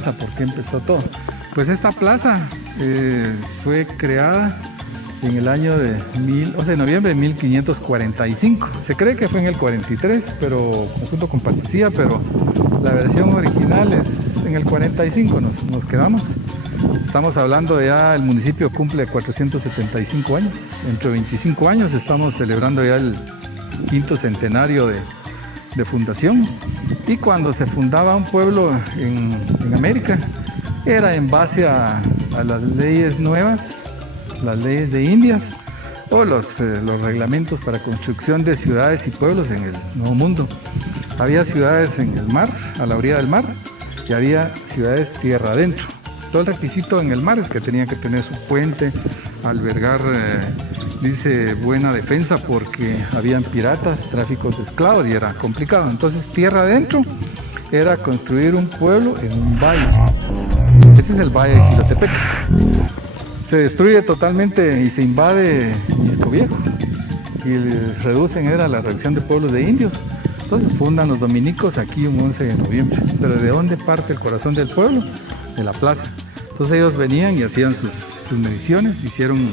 plaza, ¿por qué empezó todo? Pues esta plaza fue creada en el año de noviembre de 1545. Se cree que fue en el 43, pero junto con Patricía, pero la versión original es en el 45, nos quedamos. Estamos hablando de ya, el municipio cumple 475 años. Entre 25 años estamos celebrando ya el quinto centenario de fundación. Y cuando se fundaba un pueblo en América, era en base a las leyes nuevas, las leyes de Indias, o los reglamentos para construcción de ciudades y pueblos en el Nuevo Mundo. Había ciudades en el mar, a la orilla del mar, y había ciudades tierra adentro. Todo el requisito en el mar es que tenía que tener su puente, albergar, dice, buena defensa, porque habían piratas, tráficos de esclavos y era complicado. Entonces, tierra adentro era construir un pueblo en un valle. Este es el valle de Jilotepec. Se destruye totalmente y se invade Misco Viejo y reducen, era la reducción de pueblos de indios. Entonces fundan los dominicos aquí un 11 de noviembre. Pero ¿de dónde parte el corazón del pueblo? De la plaza. Entonces ellos venían y hacían sus mediciones, hicieron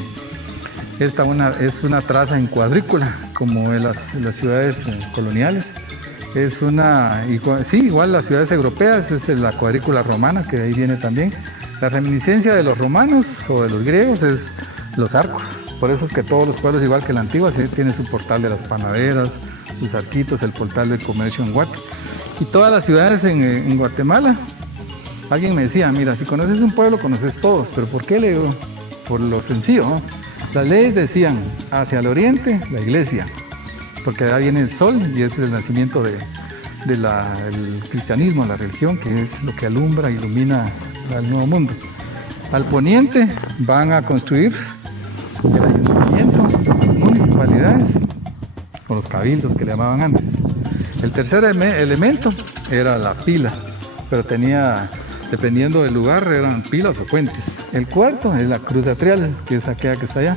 es una traza en cuadrícula, como en las ciudades coloniales. Es igual las ciudades europeas, es la cuadrícula romana, que de ahí viene también. La reminiscencia de los romanos o de los griegos es los arcos. Por eso es que todos los pueblos, igual que la antigua, sí, tienen su portal de las panaderas, sus arquitos, el portal del comercio en Guate. Y todas las ciudades en Guatemala, alguien me decía, mira, si conoces un pueblo, conoces todos. ¿Pero por qué? Le digo, por lo sencillo, ¿no? Las leyes decían, hacia el oriente, la iglesia, porque allá viene el sol y ese es el nacimiento del cristianismo, la religión, que es lo que alumbra, ilumina al Nuevo Mundo. Al poniente van a construir el ayuntamiento, municipalidades, o los cabildos que le llamaban antes. El tercer elemento era la pila, pero tenía, dependiendo del lugar, eran pilas o fuentes. El cuarto es la cruz atrial, que es aquella que está allá.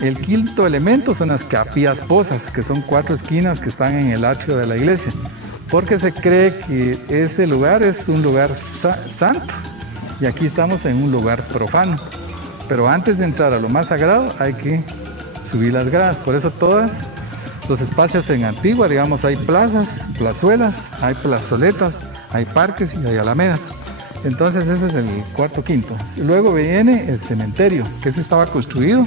El quinto elemento son las capillas posas, que son 4 esquinas que están en el atrio de la iglesia, porque se cree que ese lugar es un lugar santo y aquí estamos en un lugar profano. Pero antes de entrar a lo más sagrado hay que subir las gradas. Por eso todos los espacios en Antigua, digamos, hay plazas, plazuelas, hay plazoletas, hay parques y hay alamedas. Entonces ese es el quinto. Luego viene el cementerio, que ese estaba construido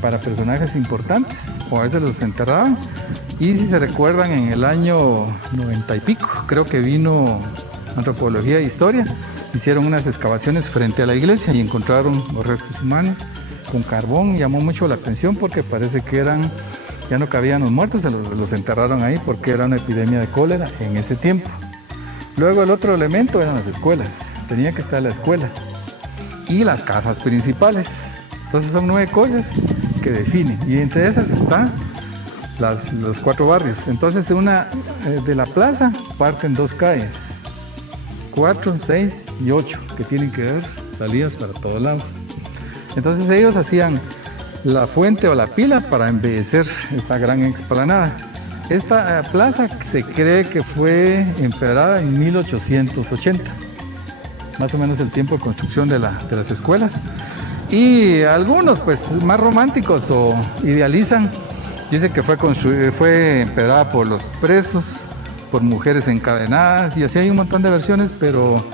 para personajes importantes, o a veces los enterraban. Y si se recuerdan, en el año 90 y pico, creo que vino Antropología e Historia, hicieron unas excavaciones frente a la iglesia y encontraron los restos humanos con carbón. Llamó mucho la atención porque parece que ya no cabían los muertos, los enterraron ahí porque era una epidemia de cólera en ese tiempo. Luego el otro elemento eran las escuelas, tenía que estar la escuela y las casas principales. Entonces son 9 cosas que definen, y entre esas están los 4 barrios. Entonces de la plaza parten 2 calles, 4, 6 y 8, que tienen que haber salidas para todos lados. Entonces ellos hacían la fuente o la pila para embellecer esta gran explanada. Esta plaza se cree que fue empedrada en 1880, más o menos el tiempo de construcción de las escuelas. Y algunos, pues, más románticos o idealizan, dicen que fue empedrada por los presos, por mujeres encadenadas, y así hay un montón de versiones, pero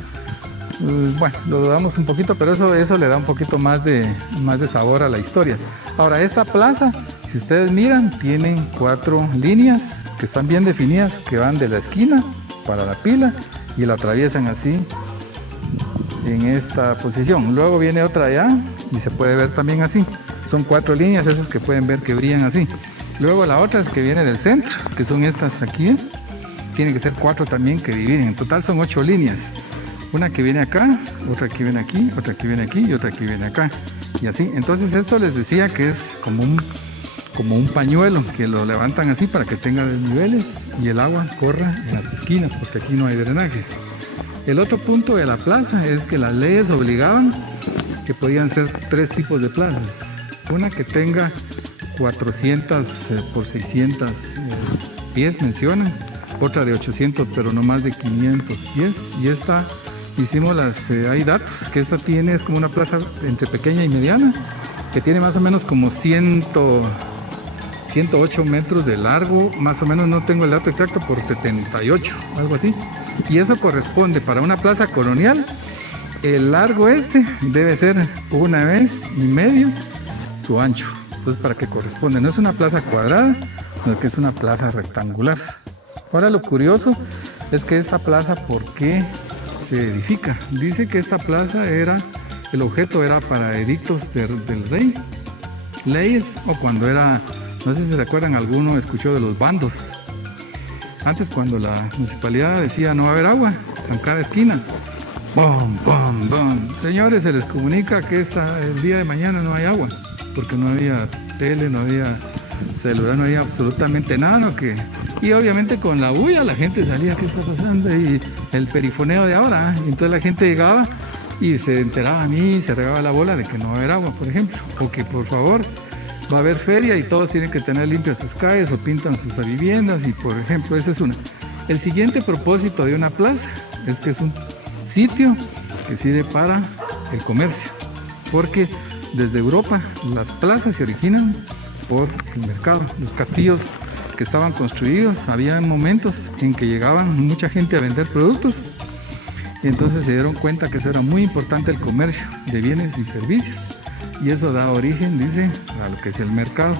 bueno, lo dudamos un poquito, pero eso le da un poquito más de sabor a la historia. Ahora, esta plaza, si ustedes miran, tienen 4 líneas que están bien definidas, que van de la esquina para la pila y la atraviesan así en esta posición. Luego viene otra allá y se puede ver también así. Son 4 líneas esas que pueden ver que brillan así. Luego la otra es que viene del centro, que son estas aquí. Tiene que ser 4 también que dividen. En total son 8 líneas. Una que viene acá, otra que viene aquí, otra que viene aquí y otra que viene acá. Y así. Entonces esto les decía que es como un pañuelo que lo levantan así para que tenga desniveles y el agua corra en las esquinas, porque aquí no hay drenajes. El otro punto de la plaza es que las leyes obligaban que podían ser 3 tipos de plazas. Una que tenga 400 por 600 pies, mencionan. Otra de 800, pero no más de 500 pies. Y esta hicimos hay datos, que esta es como una plaza entre pequeña y mediana, que tiene más o menos como 108 metros de largo, más o menos, no tengo el dato exacto, por 78, algo así. Y eso corresponde para una plaza colonial, el largo debe ser 1,5 veces su ancho. Entonces, para que corresponde, no es una plaza cuadrada, sino que es una plaza rectangular. Ahora, lo curioso es que esta plaza, ¿por qué se edifica? Dice que esta plaza el objeto era para edictos del rey, leyes, o cuando era, no sé si se recuerdan, alguno escuchó de los bandos. Antes, cuando la municipalidad decía no va a haber agua en cada esquina, ¡bum, bum, bum! Señores, se les comunica que el día de mañana no hay agua, porque no había tele, no había celular, no había absolutamente nada, ¿no? Y obviamente con la bulla la gente salía, ¿qué está pasando? Y el perifoneo de ahora, y entonces la gente llegaba y se enteraba a mí, se regaba la bola de que no va a haber agua, por ejemplo, o que por favor va a haber feria y todos tienen que tener limpias sus calles o pintan sus viviendas, y por ejemplo, esa es una. El siguiente propósito de una plaza es que es un sitio que sirve para el comercio, porque desde Europa las plazas se originan por el mercado. Los castillos que estaban construidos, había momentos en que llegaban mucha gente a vender productos, y entonces se dieron cuenta que eso era muy importante, el comercio de bienes y servicios, y eso da origen, dice, a lo que es el mercado.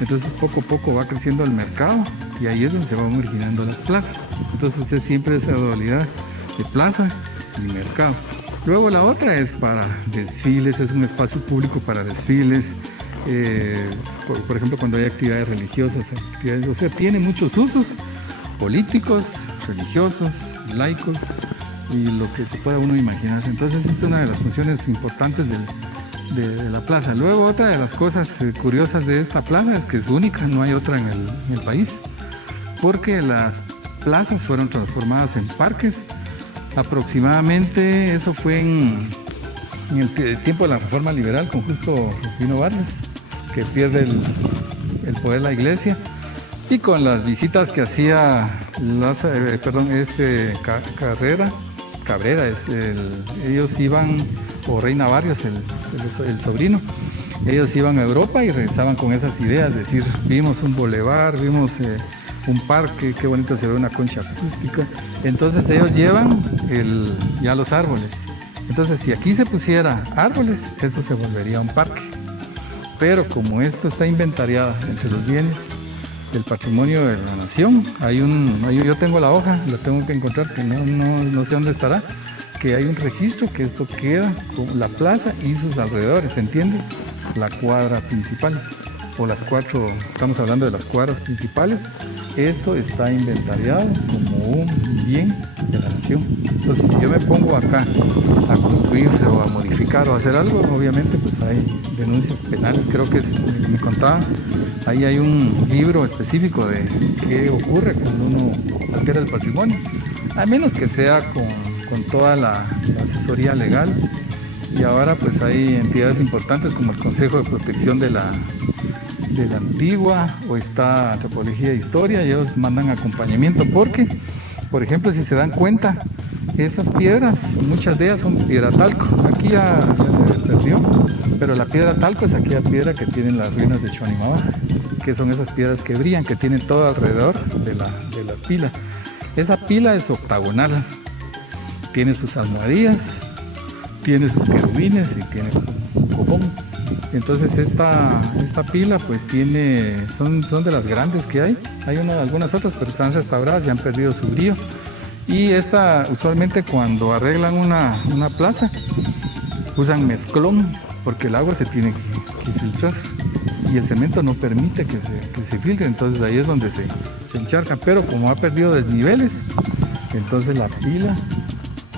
Entonces poco a poco va creciendo el mercado, y ahí es donde se van originando las plazas. Entonces es siempre esa dualidad de plaza y mercado. Luego la otra es para desfiles, es un espacio público para desfiles, por ejemplo, cuando hay actividades religiosas, o sea, tiene muchos usos políticos, religiosos, laicos, y lo que se pueda uno imaginar. Entonces es una de las funciones importantes de la plaza. Luego, otra de las cosas curiosas de esta plaza es que es única, no hay otra en el país, porque las plazas fueron transformadas en parques. Aproximadamente eso fue en el tiempo de la Reforma Liberal, con Justo Rufino Barrios, que pierde el poder la iglesia, y con las visitas que hacía Cabrera, ellos iban, o Reina Barrios, el sobrino, ellos iban a Europa y regresaban con esas ideas, es decir, vimos un bulevar, vimos un parque, qué bonito se ve una concha acústica. Entonces ellos llevan ya los árboles. Entonces, si aquí se pusiera árboles, esto se volvería un parque. Pero como esto está inventariado entre los bienes del patrimonio de la nación, yo tengo la hoja, la tengo que encontrar, que no sé dónde estará, que hay un registro que esto queda con la plaza y sus alrededores, ¿se entiende? La cuadra principal, o las 4, estamos hablando de las cuadras principales. Esto está inventariado como un bien de la nación. Entonces, si yo me pongo acá a construirse o a modificar o a hacer algo, obviamente pues hay denuncias penales. Creo que me contaba, ahí hay un libro específico de qué ocurre cuando uno altera el patrimonio, a menos que sea con toda la asesoría legal. Y ahora pues hay entidades importantes como el Consejo de Protección de la Antigua, o está Antropología e Historia, y ellos mandan acompañamiento, porque, por ejemplo, si se dan cuenta, estas piedras, muchas de ellas son piedra talco. Aquí ya se perdió, pero la piedra talco es aquella piedra que tienen las ruinas de Chuanimabaj, que son esas piedras que brillan, que tienen todo alrededor de la pila. Esa pila es octagonal, tiene sus almohadillas, tiene sus querubines y tiene su copón. Entonces esta pila pues son de las grandes que hay. Hay algunas otras, pero están restauradas y han perdido su brillo. Y usualmente cuando arreglan una plaza, usan mezclón, porque el agua se tiene que filtrar y el cemento no permite que se filtre. Entonces ahí es donde se encharca, pero como ha perdido desniveles, entonces la pila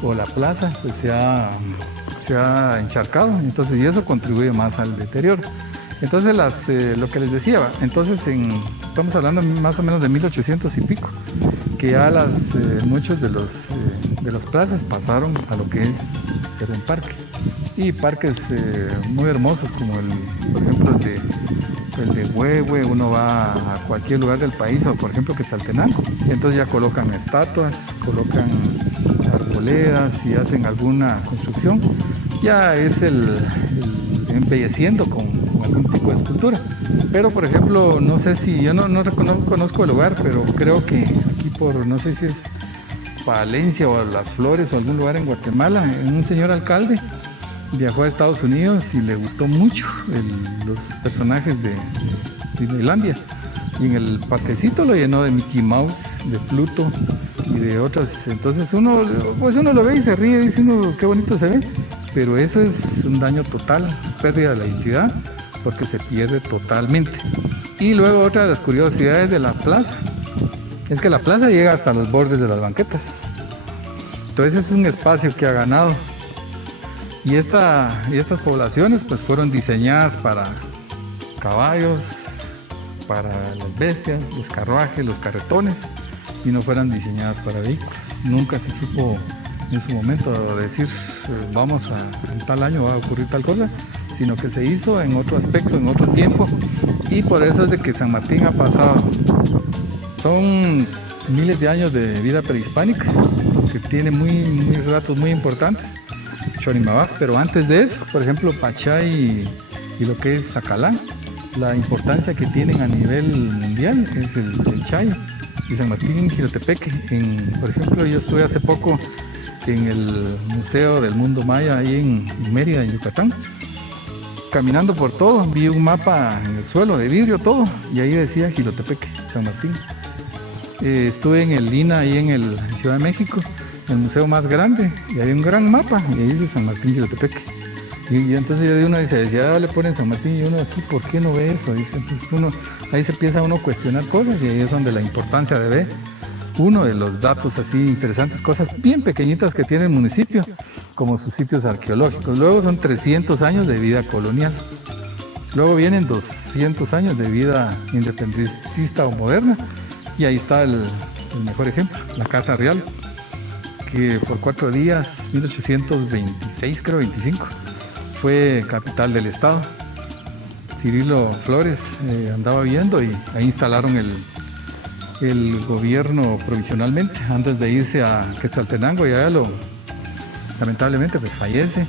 o la plaza pues se ha encharcado, entonces, y eso contribuye más al deterioro. Entonces lo que les decía, entonces estamos hablando más o menos de 1800 y pico, que ya muchos de las plazas pasaron a lo que es ser un parque, y parques muy hermosos como por ejemplo el de Huehue. Uno va a cualquier lugar del país, o por ejemplo Quetzaltenango, entonces ya colocan estatuas, colocan arboledas, si hacen alguna construcción, ya es el embelleciendo con algún tipo de escultura. Pero por ejemplo, no sé si, yo no conozco el lugar, pero creo que aquí por, no sé si es Palencia o Las Flores o algún lugar en Guatemala, un señor alcalde viajó a Estados Unidos y le gustó mucho los personajes de Disneylandia, y en el parquecito lo llenó de Mickey Mouse, de Pluto y de otras. Entonces uno lo ve y se ríe, dice uno qué bonito se ve, pero eso es un daño total, pérdida de la identidad, porque se pierde totalmente. Y luego otra de las curiosidades de la plaza es que la plaza llega hasta los bordes de las banquetas, entonces es un espacio que ha ganado. Y estas poblaciones pues fueron diseñadas para caballos, para las bestias, los carruajes, los carretones, y no fueran diseñadas para vehículos. Nunca se supo en su momento decir en tal año va a ocurrir tal cosa, sino que se hizo en otro aspecto, en otro tiempo, y por eso es de que San Martín ha pasado. Son miles de años de vida prehispánica, que tiene muy relatos muy importantes. Chorimabac, pero antes de eso, por ejemplo, Pachay y lo que es Zacalán, la importancia que tienen a nivel mundial es el Chay y San Martín Jilotepeque. Por ejemplo, yo estuve hace poco en el Museo del Mundo Maya ahí en Mérida, en Yucatán, caminando por todo, vi un mapa en el suelo de vidrio todo, y ahí decía Jilotepeque, San Martín. Estuve en el INA ahí en Ciudad de México, el museo más grande, y hay un gran mapa y ahí dice San Martín Jilotepeque, y entonces uno dice, ya le ponen San Martín, y uno aquí, ¿por qué no ve eso? Dice, entonces ahí se empieza uno a cuestionar cosas, y ahí es donde la importancia de ver uno de los datos así interesantes, cosas bien pequeñitas que tiene el municipio, como sus sitios arqueológicos. Luego son 300 años de vida colonial, luego vienen 200 años de vida independentista o moderna, y ahí está el mejor ejemplo, la Casa Real, que por 4 días, 1826 creo, 25, fue capital del estado. Cirilo Flores andaba viendo, y ahí instalaron el gobierno provisionalmente antes de irse a Quetzaltenango, y allá lamentablemente pues fallece.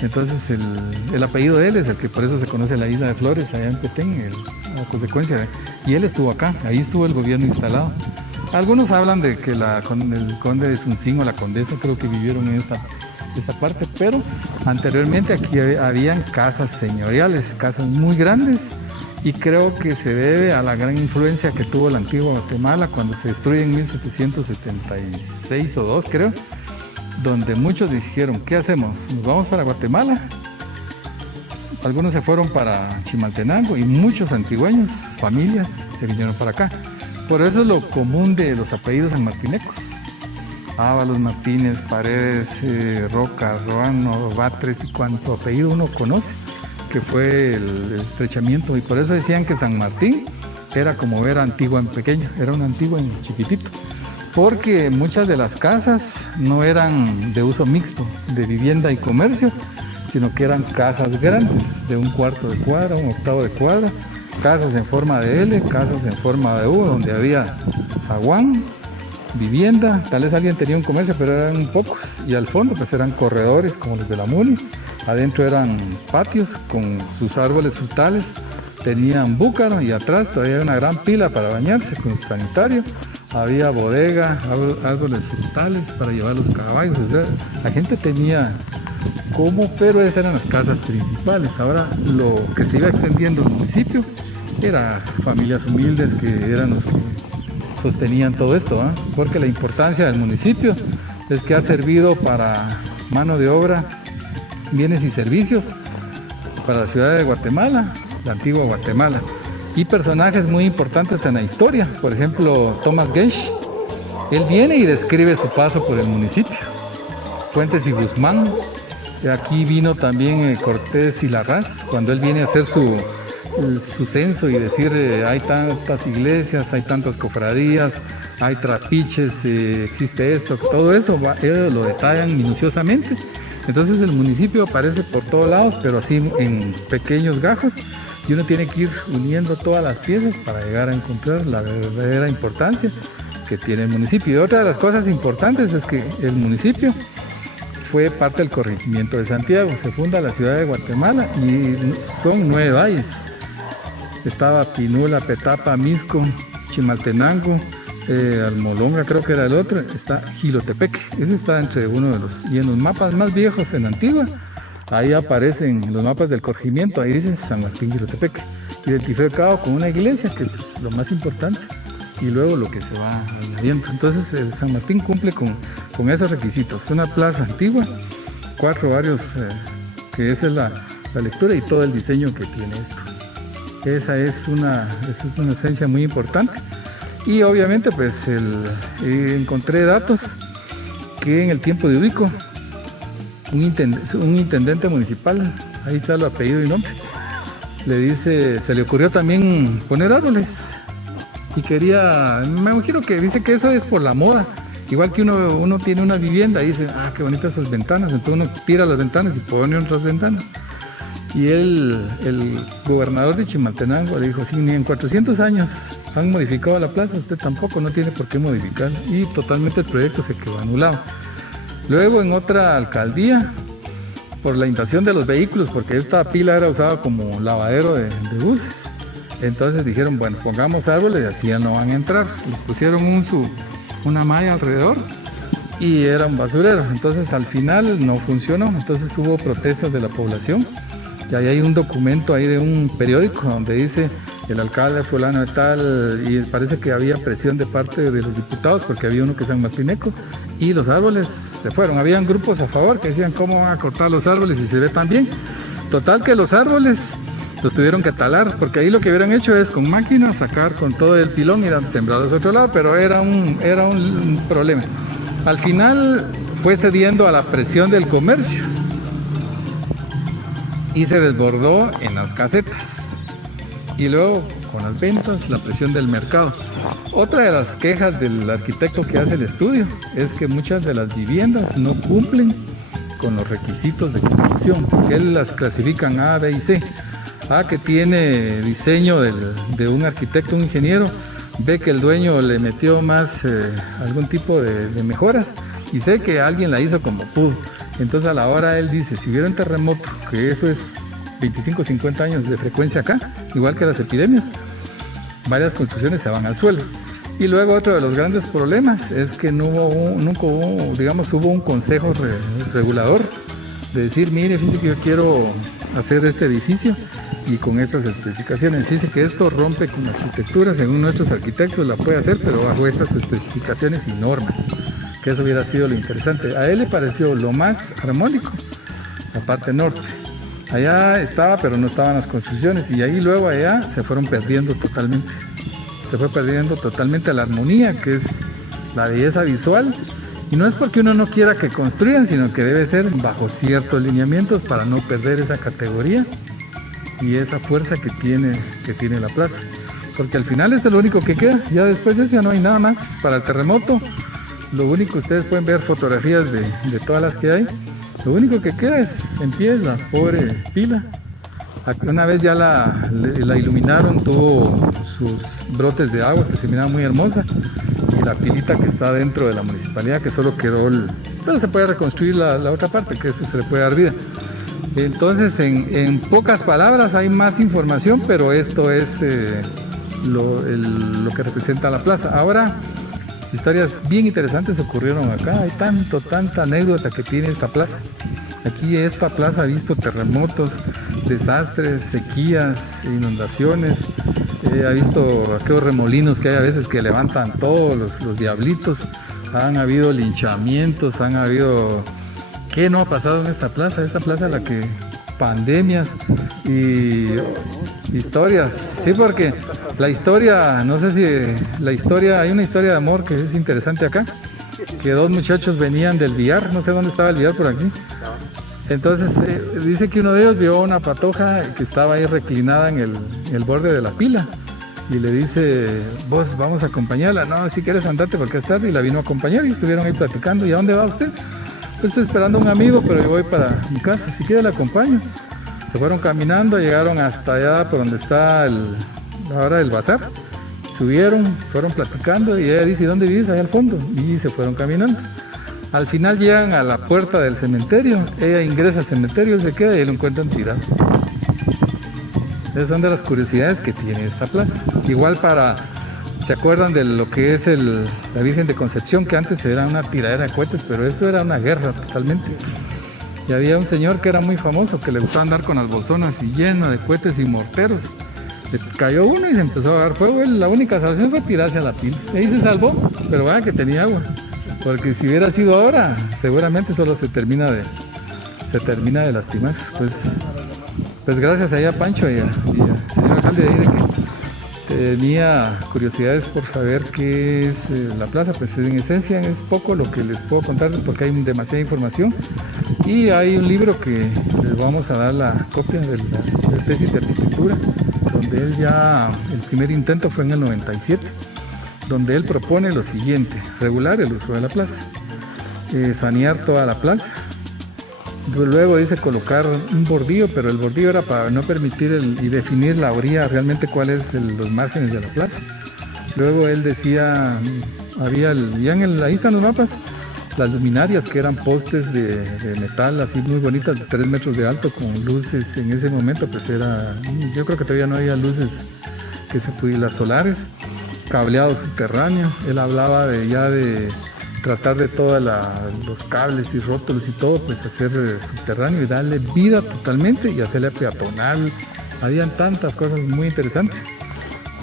Entonces el apellido de él es el que por eso se conoce la isla de Flores allá en Petén, a consecuencia y él estuvo acá, ahí estuvo el gobierno instalado. Algunos hablan de que el conde de Sunzín o la condesa creo que vivieron en esta parte, pero anteriormente aquí habían casas señoriales, casas muy grandes, y creo que se debe a la gran influencia que tuvo la antigua Guatemala cuando se destruye en 1776 o 2 creo, donde muchos dijeron, ¿qué hacemos? ¿Nos vamos para Guatemala? Algunos se fueron para Chimaltenango y muchos antigüeños, familias, se vinieron para acá. Por eso es lo común de los apellidos sanmartinecos. Ábalos, Martínez, Paredes, Roca, Roano, Batres, y cuanto apellido uno conoce, que fue el estrechamiento. Y por eso decían que San Martín era como ver Antigua en pequeño, era una Antigua en chiquitito. Porque muchas de las casas no eran de uso mixto, de vivienda y comercio, sino que eran casas grandes, de 1/4 de cuadra, 1/8 de cuadra, casas en forma de L, casas en forma de U, donde había zaguán, vivienda, tal vez alguien tenía un comercio, pero eran pocos, y al fondo pues eran corredores como los de la Muni, adentro eran patios con sus árboles frutales, tenían búcaro, y atrás todavía había una gran pila para bañarse con su sanitario, había bodega, árboles frutales para llevar los caballos, o sea, la gente tenía como, pero esas eran las casas principales. Ahora lo que se iba extendiendo en el municipio era familias humildes que eran los que sostenían todo esto, porque la importancia del municipio es que ha servido para mano de obra, bienes y servicios para la ciudad de Guatemala, la antigua Guatemala, y personajes muy importantes en la historia. Por ejemplo, Thomas Gage, él viene y describe su paso por el municipio. Fuentes y Guzmán, aquí vino también Cortés y Larraz, cuando él viene a hacer su censo y decir hay tantas iglesias, hay tantas cofradías, hay trapiches, existe esto, todo eso ellos lo detallan minuciosamente. Entonces el municipio aparece por todos lados, pero así en pequeños gajos, y uno tiene que ir uniendo todas las piezas para llegar a encontrar la verdadera importancia que tiene el municipio. Y otra de las cosas importantes es que el municipio fue parte del corregimiento de Santiago. Se funda la ciudad de Guatemala y son 9 valles. Estaba Pinula, Petapa, Misco, Chimaltenango, Almolonga creo que era el otro, está Jilotepeque. Ese está entre uno de los... Y en los mapas más viejos en Antigua, ahí aparecen los mapas del corregimiento, ahí dice San Martín Jilotepeque, identificado con una iglesia, que es lo más importante, y luego lo que se va añadiendo. Entonces el San Martín cumple con esos requisitos. Una plaza antigua, 4 barrios, que esa es la lectura y todo el diseño que tiene esto. Esa es una esencia muy importante. Y obviamente pues encontré datos que en el tiempo de Ubico, un intendente municipal, ahí está el apellido y nombre, se le ocurrió también poner árboles y quería, me imagino que dice que eso es por la moda, igual que uno tiene una vivienda y dice, ah, qué bonitas esas ventanas, entonces uno tira las ventanas y pone otras ventanas. Y el gobernador de Chimaltenango le dijo, sí, ni en 400 años han modificado la plaza, usted tampoco, no tiene por qué modificar, y totalmente el proyecto se quedó anulado. Luego en otra alcaldía, por la invasión de los vehículos, porque esta pila era usada como lavadero de buses, entonces dijeron, bueno, pongamos árboles y así ya no van a entrar. Les pusieron una malla alrededor y era un basurero, entonces al final no funcionó, entonces hubo protestas de la población. Y ahí hay un documento ahí de un periódico donde dice el alcalde fulano de tal, y parece que había presión de parte de los diputados porque había uno que es San Martineco y los árboles se fueron. Habían grupos a favor que decían cómo van a cortar los árboles si se ve tan bien. Total que los árboles los tuvieron que talar, porque ahí lo que hubieran hecho es con máquinas sacar con todo el pilón y eran sembrados a otro lado, pero era un problema. Al final fue cediendo a la presión del comercio y se desbordó en las casetas, y luego con las ventas, la presión del mercado. Otra de las quejas del arquitecto que hace el estudio es que muchas de las viviendas no cumplen con los requisitos de construcción, que él las clasifica en A, B y C. A, que tiene diseño de un arquitecto, un ingeniero; B, que el dueño le metió más algún tipo de mejoras; y C, que alguien la hizo como pudo. Entonces a la hora él dice, si hubiera un terremoto, que eso es 25 o 50 años de frecuencia acá, igual que las epidemias, varias construcciones se van al suelo. Y luego otro de los grandes problemas es que nunca hubo, digamos, hubo un consejo regulador de decir, mire, fíjese que yo quiero hacer este edificio y con estas especificaciones. Fíjese que esto rompe con la arquitectura, según nuestros arquitectos la puede hacer, pero bajo estas especificaciones y normas. Que eso hubiera sido lo interesante. A él le pareció lo más armónico la parte norte. Allá estaba, pero no estaban las construcciones, y ahí luego allá se fueron perdiendo totalmente. Se fue perdiendo totalmente la armonía, que es la belleza visual. Y no es porque uno no quiera que construyan, sino que debe ser bajo ciertos lineamientos para no perder esa categoría y esa fuerza que tiene la plaza. Porque al final es lo único que queda. Ya después de eso ya no hay nada más para el terremoto. Lo único, ustedes pueden ver fotografías de todas las que hay. Lo único que queda es en pie la pobre pila. Una vez ya la iluminaron, tuvo sus brotes de agua que se miraba muy hermosa, y la pilita que está dentro de la municipalidad, que solo quedó pero se puede reconstruir la otra parte, que eso se le puede dar vida. Entonces en pocas palabras hay más información, pero esto es lo que representa la plaza. Ahora, historias bien interesantes ocurrieron acá. Hay tanta anécdota que tiene esta plaza. Aquí esta plaza ha visto terremotos, desastres, sequías, inundaciones. Ha visto aquellos remolinos que hay a veces que levantan todos los diablitos. Han habido linchamientos, han habido... ¿Qué no ha pasado en esta plaza? Esta plaza la que... pandemias y historias. Sí, porque la historia, no sé si la historia, hay una historia de amor que es interesante acá, que dos muchachos venían del billar, no sé dónde estaba el billar por aquí. Entonces dice que uno de ellos vio una patoja que estaba ahí reclinada en el borde de la pila, y le dice, vos, vamos a acompañarla. No, si quieres andate porque es tarde, y la vino a acompañar y estuvieron ahí platicando. ¿Y a dónde va usted? Pues estoy esperando a un amigo, pero yo voy para mi casa, si quiere la acompaño. Se fueron caminando, llegaron hasta allá por donde está ahora el bazar. subieron, fueron platicando y ella dice, ¿dónde vives? Allá al fondo. Y se fueron caminando. Al final llegan a la puerta del cementerio, ella ingresa al cementerio, él se queda y lo encuentran tirado. Esas son de las curiosidades que tiene esta plaza. Igual ¿se acuerdan de lo que es la Virgen de Concepción? Que antes era una tiradera de cohetes, pero esto era una guerra totalmente. Y había un señor que era muy famoso, que le gustaba andar con las bolsonas y lleno de cohetes y morteros. Le cayó uno y se empezó a dar fuego. La única salvación fue tirarse a la pila. Y ahí se salvó, pero vaya que tenía agua. Porque si hubiera sido ahora, seguramente solo se termina de lastimar. Pues gracias ahí a Pancho y al señor alcalde de ahí de que tenía curiosidades por saber qué es la plaza. Pues en esencia es poco lo que les puedo contar porque hay demasiada información. Y hay un libro que les vamos a dar la copia de la tesis de arquitectura, donde él el primer intento fue en el 97. Donde él propone lo siguiente: regular el uso de la plaza, sanear toda la plaza, luego dice colocar un bordillo, pero el bordillo era para no permitir y definir la orilla, realmente cuáles los márgenes de la plaza. Luego él decía, ahí están los mapas, las luminarias que eran postes de metal así muy bonitas, de 3 metros de alto, con luces. En ese momento pues yo creo que todavía no había luces las solares. Cableado subterráneo. Él hablaba de tratar de todos los cables y rótulos y todo, pues hacer subterráneo y darle vida totalmente y hacerle peatonal. Habían tantas cosas muy interesantes,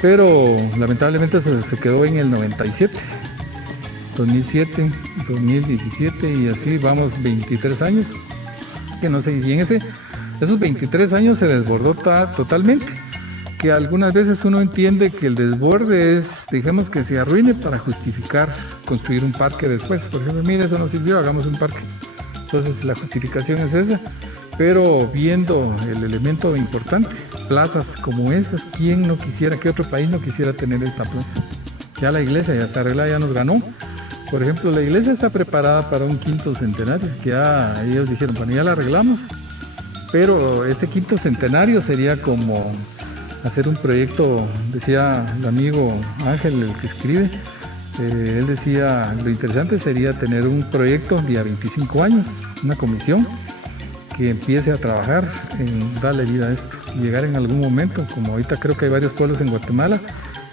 pero lamentablemente se quedó en el 97, 2007, 2017 y así vamos 23 años, que no sé, y en esos 23 años se desbordó totalmente. Que algunas veces uno entiende que el desborde es, digamos, que se arruine para justificar construir un parque después. Por ejemplo, mire, eso no sirvió, hagamos un parque. Entonces la justificación es esa, pero viendo el elemento importante, plazas como estas, ¿quién no quisiera, qué otro país no quisiera tener esta plaza? Ya la iglesia ya está arreglada, ya nos ganó. Por ejemplo, la iglesia está preparada para un 5º centenario, que ya ellos dijeron, bueno, ya la arreglamos, pero este 5º centenario sería como hacer un proyecto, decía el amigo Ángel, el que escribe, él decía, lo interesante sería tener un proyecto de a 25 años, una comisión que empiece a trabajar en darle vida a esto, y llegar en algún momento, como ahorita creo que hay varios pueblos en Guatemala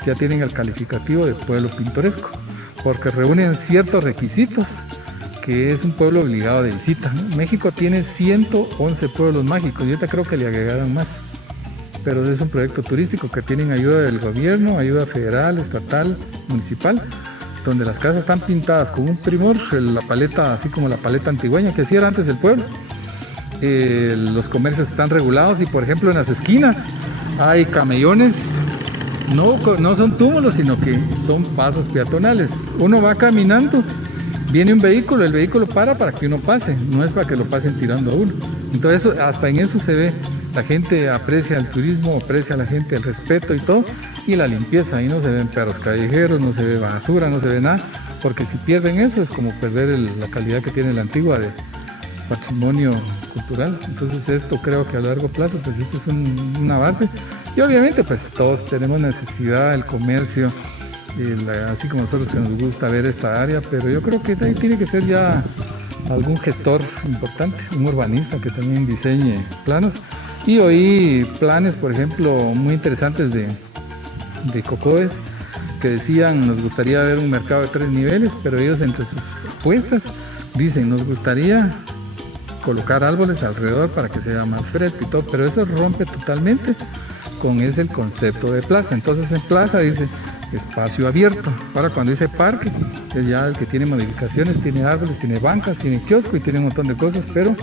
que ya tienen el calificativo de pueblo pintoresco, porque reúnen ciertos requisitos, que es un pueblo obligado de visita, ¿no? México tiene 111 pueblos mágicos, y ahorita creo que le agregaron más. Pero es un proyecto turístico que tienen ayuda del gobierno, ayuda federal, estatal, municipal, donde las casas están pintadas con un primor, la paleta, así como la paleta antigüeña que así era antes el pueblo. Los comercios están regulados y, por ejemplo, en las esquinas hay camellones, no son túmulos, sino que son pasos peatonales. Uno va caminando, viene un vehículo, el vehículo para que uno pase, no es para que lo pasen tirando a uno. Entonces, hasta en eso se ve. La gente aprecia el turismo, aprecia a la gente el respeto y todo, y la limpieza. Ahí no se ven perros callejeros, no se ve basura, no se ve nada, porque si pierden eso es como perder la calidad que tiene la antigua de patrimonio cultural. Entonces esto creo que a largo plazo pues esto es una base, y obviamente pues todos tenemos necesidad, el comercio, así como nosotros que nos gusta ver esta área, pero yo creo que ahí tiene que ser ya algún gestor importante, un urbanista que también diseñe planos. Y oí planes, por ejemplo, muy interesantes de Cocodes, que decían, nos gustaría ver un mercado de 3 niveles, pero ellos entre sus apuestas dicen, nos gustaría colocar árboles alrededor para que sea más fresco y todo, pero eso rompe totalmente con el concepto de plaza. Entonces en plaza dice espacio abierto. Ahora cuando dice parque, es ya el que tiene modificaciones, tiene árboles, tiene bancas, tiene kiosco y tiene un montón de cosas, pero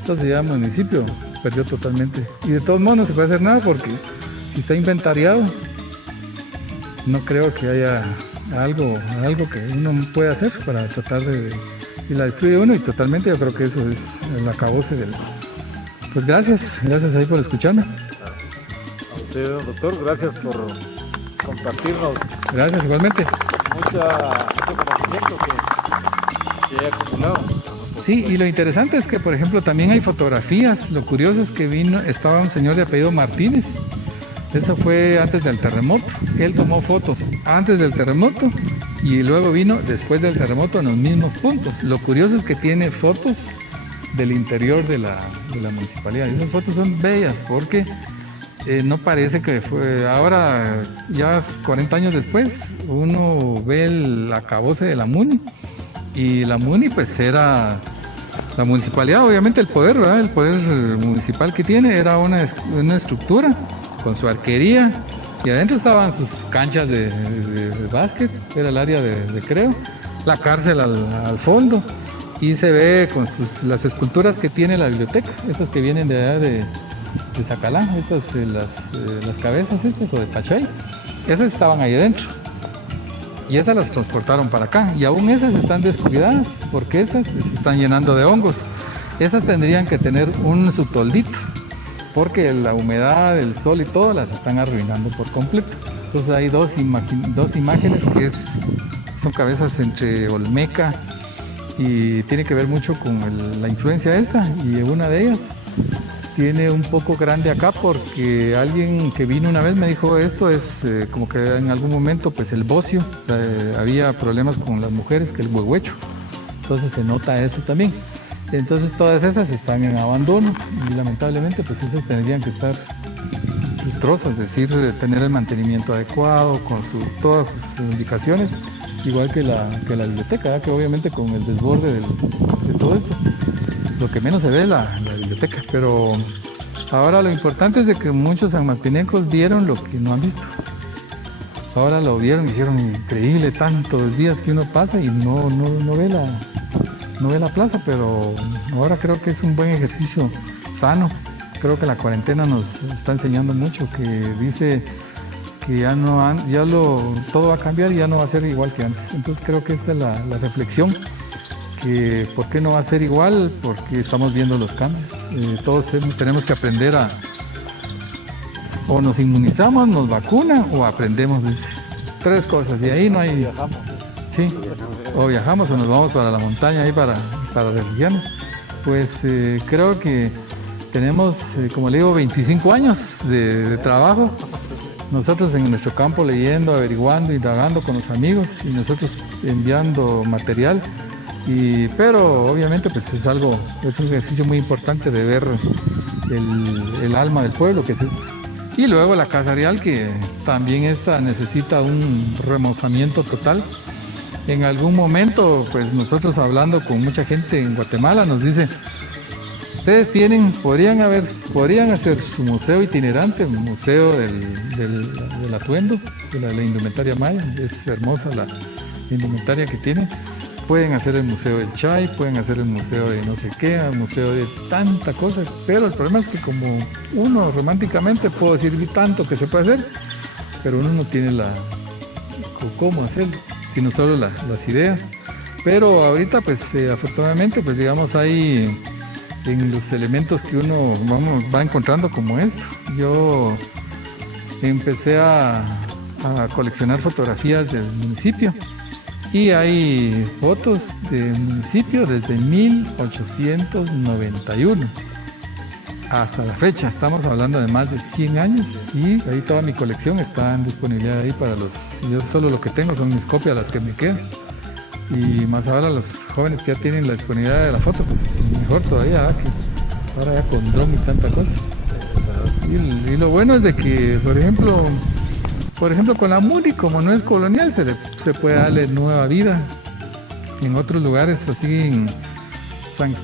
entonces ya el municipio perdió totalmente. Y de todos modos no se puede hacer nada porque si está inventariado, no creo que haya algo que uno pueda hacer para tratar y la destruye uno, y totalmente yo creo que eso es el acabose del... Pues gracias ahí por escucharme. A usted, doctor, gracias por compartirnos. Gracias, igualmente. Mucho conocimiento que he acumulado. Sí, y lo interesante es que, por ejemplo, también hay fotografías. Lo curioso es que estaba un señor de apellido Martínez, Eso fue antes del terremoto. Él tomó fotos antes del terremoto y luego vino después del terremoto en los mismos puntos. Lo curioso es que tiene fotos del interior de la municipalidad. Y esas fotos son bellas porque no parece que fue... Ahora, ya 40 años después, uno ve el acabose de la MUNI. Y la MUNI pues era... La municipalidad, obviamente el poder, ¿verdad? El poder municipal que tiene era una estructura con su arquería y adentro estaban sus canchas de básquet, era el área de recreo, la cárcel al fondo y se ve con las esculturas que tiene la biblioteca, estas que vienen de allá de Zacalá, estas las cabezas estas o de Pachay, esas estaban ahí adentro. Y esas las transportaron para acá y aún esas están descuidadas porque esas se están llenando de hongos. Esas tendrían que tener un su toldito porque la humedad, el sol y todo las están arruinando por completo. Entonces hay dos imágenes que son cabezas entre Olmeca y tiene que ver mucho con la influencia esta, y una de ellas tiene un poco grande acá porque alguien que vino una vez me dijo esto es como que en algún momento pues el bocio, había problemas con las mujeres, que el huehuecho, entonces se nota eso también. Entonces todas esas están en abandono y lamentablemente pues esas tendrían que estar lustrosas, es decir, tener el mantenimiento adecuado con todas sus indicaciones, igual que la biblioteca, ¿verdad? Que obviamente con el desborde de todo esto lo que menos se ve es la biblioteca, pero ahora lo importante es de que muchos sanmartinecos vieron lo que no han visto. Ahora lo vieron y dijeron, increíble, tantos días que uno pasa y no ve la plaza, pero ahora creo que es un buen ejercicio sano. Creo que la cuarentena nos está enseñando mucho, que dice que todo va a cambiar y ya no va a ser igual que antes. Entonces creo que esta es la reflexión. ¿Por qué no va a ser igual? Porque estamos viendo los cambios. Todos tenemos que aprender o nos inmunizamos, nos vacunan o aprendemos. Tres cosas y ahí no hay... Viajamos. Sí, o viajamos o nos vamos para la montaña ahí para refugiarnos. Pues creo que tenemos, como le digo, 25 años de trabajo. Nosotros en nuestro campo leyendo, averiguando, indagando con los amigos y nosotros enviando material. Pero obviamente pues es un ejercicio muy importante de ver el alma del pueblo, que es esto. Y luego la Casa Real, que también esta necesita un remozamiento total. En algún momento, pues nosotros hablando con mucha gente en Guatemala nos dice, ustedes podrían hacer su museo itinerante, un museo del atuendo, de la indumentaria maya, es hermosa la indumentaria que tiene. Pueden hacer el museo del Chay, pueden hacer el museo de no sé qué, el museo de tanta cosa, pero el problema es que como uno románticamente puedo decir tanto que se puede hacer, pero uno no tiene cómo hacerlo, tiene solo las ideas. Pero ahorita pues afortunadamente pues digamos hay en los elementos que uno va encontrando como esto. Yo empecé a coleccionar fotografías del municipio. Y hay fotos del municipio desde 1891 hasta la fecha. Estamos hablando de más de 100 años y ahí toda mi colección está en disponibilidad ahí para yo solo lo que tengo son mis copias, las que me quedan. Y más ahora los jóvenes que ya tienen la disponibilidad de la foto, pues mejor todavía, que ahora ya con dron y tanta cosa. Y lo bueno es de que, por ejemplo, con la MUNI, como no es colonial, se puede darle nueva vida. En otros lugares, así en San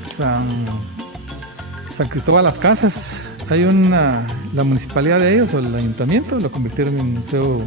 Cristóbal Las Casas, hay la municipalidad de ellos, o el ayuntamiento, lo convirtieron en museo.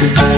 Thank you.